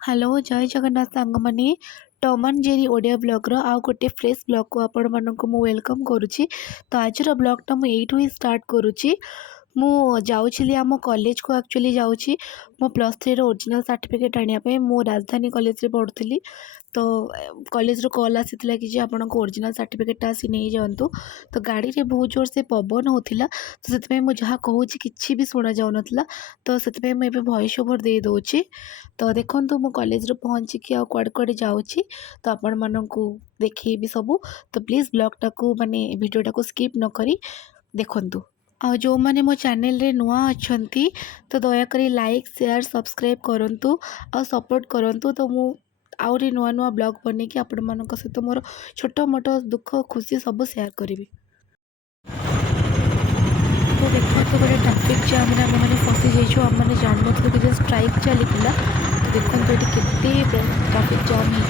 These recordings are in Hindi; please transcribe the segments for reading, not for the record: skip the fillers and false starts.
हेलो जय जगन्नाथ सांग मैंने Tom and Jerry Odia blogger आउ गोटे फ्रेश ब्लॉग को आपण मानक मु वेलकम करुच्ची। तो आज ब्लॉगटा मुझे ही स्टार्ट करुच्ची। मु जाऊँगी आम कॉलेज को एक्चुअली जाऊँगी मो +3 ओरिजिनल सर्टिफिकेट आने मु राजधानी कॉलेज रे पढ़ुली। तो कॉलेज रो कॉल आसीथिला कि आपन को ओरिजिनल सर्टिफिकेट आसी नहीं जातु। तो गाड़ी रे बहुत जोर से पवन होतिला तो सेतपे मु जहा कहूँ किछि भी सुना जाउ नथला। तो सेतपे मु एबे वॉइस ओवर दे दोछि। तो देखंतु मु कॉलेज रे पहुँचिकी आ कुआडे कुआडे जाउछि तो आपण माननकु देखैबी सबू। तो प्लीज ब्लॉगटा को माने वीडियोटा को स्किप न करी देखंतु। आ जो माने मो चैनल रे नुआ अछंती तो दयाकरी लाइक शेयर सब्सक्राइब करंतु और सपोर्ट करंतु। तो मु आउरी नुआ नुआ ब्लॉग बने कि आपण मानक सहित मोर छोटो मोटो दुख खुशी सब शेयर करी। तो देखो तो गोटे ट्राफिक जाम रे मैंने फसी जाइछु। आम मैंने जान नथलु कि स्ट्राइक चलीला। तो देखो तो ये केते ट्राफिक जाम है।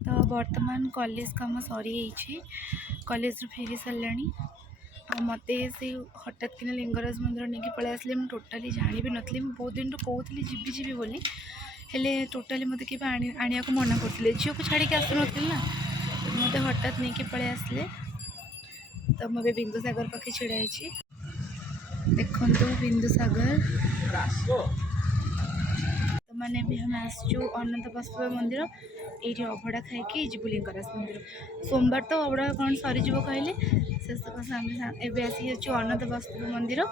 तो वर्तमान कॉलेज काम सरी कॉलेज फेरी सारे मत से हठात कि लिंगराज मंदिर नहीं पलि आसले मुझे टोटाली जानी भी नी। बहुत दिन कहती जी बोली हेले टोटाली मत के आने को मना करते झील को छाड़ी आसू ना मत हठात नहीं पलि आसले। तो मुझे बिंदुसागर पाखे छिड़ाई देखु बिंदुसागर। तो मैंने भी हम आसचु अनंत बासुदेव मंदिर ये अभड़ा खाई जीव लिंगराज मंदिर। सोमवार तो अभड़ा कौन सरीज कहले से सामने आसी अनंत बासुदेव मंदिर।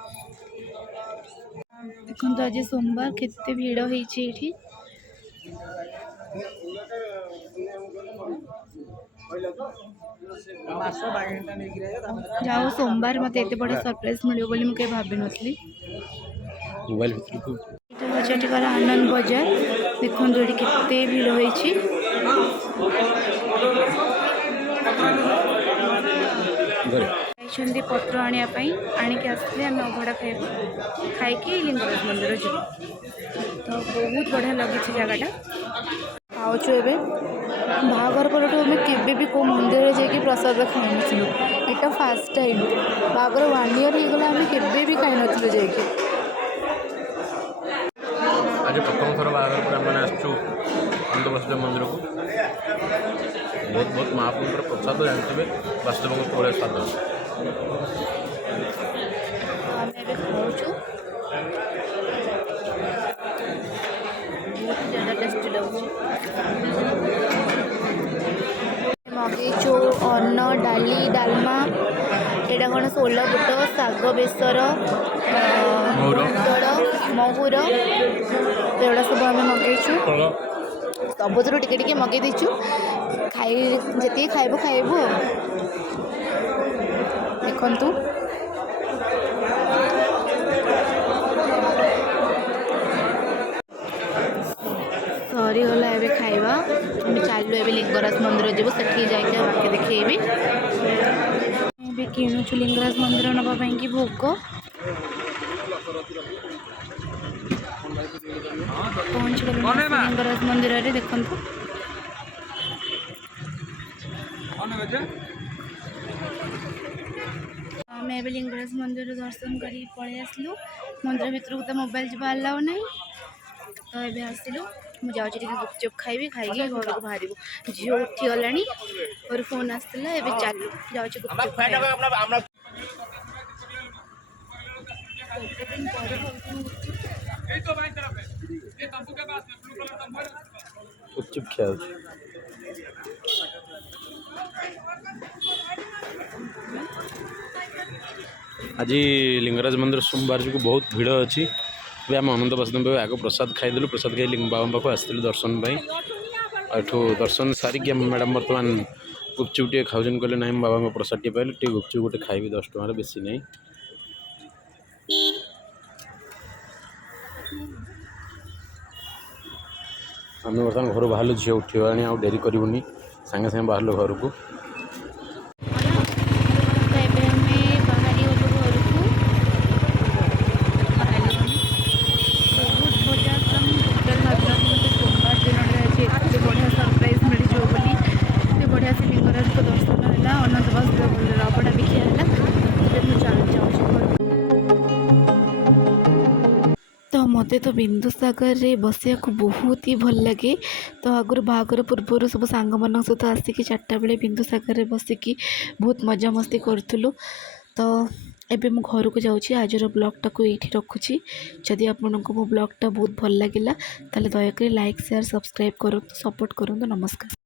देखो आज सोमवार केते भीड़ होती। जाओ सोमवार मत एत बड़ा सरप्राइज मिले बोली मुझे भाभी नी। बजारटिकार आनंद बजार देखो ये केते भीड़ होती। पत्र आने आणिक आसले आम अभड़ा खाई लिंगराज मंदिर जी। तो बहुत बढ़िया लगी जगटा आउचु ए बाहागर पर आम के भी कौ मंदिर जाकि प्रसाद खाई नु। यहाँ फास्ट टाइम बाहागर 1 ईयर होगा आम के भी खाई नु जाकि। आज प्रथम थर बाहर पर आम आसचु अनंत वासुदेव मंदिर को। बहुत बहुत महाप्रभुर प्रसाद जानते वासुदेव को स्वाद मगेचु अन्न डाली डालमा एटा कौन सोला बुट शाग बेसर महुर एगुड़ा सब आम मगेचु। सबुतर टिके मगे देचु खाई जी खाइबु खाइबु देखंतु। सरीगला ए खाइबा चलु ए लिंगराज मंदिर जीव से जाके बाकी देखी किणुचु लिंगराज मंदिर नापाई कि भोग पहुँच गल लिंगराज मंदिर रे देखंतु। आम ए लिंगराज मंदिर दर्शन कर पलि आसलु। मंदिर भितर को तो मोबाइल जब अलाउ ना तो ये आसलु मुझे जाऊँ गुपचुप खाइबी खाई घर को बाहर झील उठीगला और फोन आसला ए चलु जाऊँ गुपचुप खिया। आज लिंगराज मंदिर सोमवार जो बहुत भीड़ अच्छी। आम अनंत वासुदेव आग प्रसाद खाईदेलु। प्रसाद खाई बाबा पाख आसलु दर्शन एठू दर्शन सारिकी आम मैडम बर्तमान गुपचुप टे खाऊन कहले ना बाबा प्रसाद टे पाइल टे गुपचुप गोटे खाइबी 10 टଙ୍କା बेसी नहीं। आम बर्तमान घर बाहर झील उठा आ डेरी करूनी सागे सागे बाहर घर को। अनंत वासुदेव अभड़ा भी खिया है। ତ ମୋତେ ତ ବିନ୍ଦୁସାଗରରେ ବସିବାକୁ ବହୁତ ହି ଭଲ ଲାଗେ। ତ ଆଗରୁ ବାହାଘର ପୂର୍ବରୁ ସବୁ ସାଙ୍ଗମାନଙ୍କ ସହିତ ଆସିକି ଚାରିଟା ବେଳେ ବିନ୍ଦୁସାଗରରେ ବସିକି ବହୁତ ମଜାମସ୍ତି କରୁଥିଲୁ। ତ ଏବେ ମୁଁ ଘରକୁ ଯାଉଛି। ଆଜିର ବ୍ଲଗ୍ଟାକୁ ଏଇଠି ରଖୁଛି। ଯଦି ଆପଣଙ୍କୁ ମୋ ବ୍ଲଗ୍ଟା ବହୁତ ଭଲ ଲାଗିଲା ତାହେଲେ ଦୟାକରି ଲାଇକ୍ ସେୟାର ସବସ୍କ୍ରାଇବ୍ କରନ୍ତୁ, ସପୋର୍ଟ କରନ୍ତୁ। ନମସ୍କାର।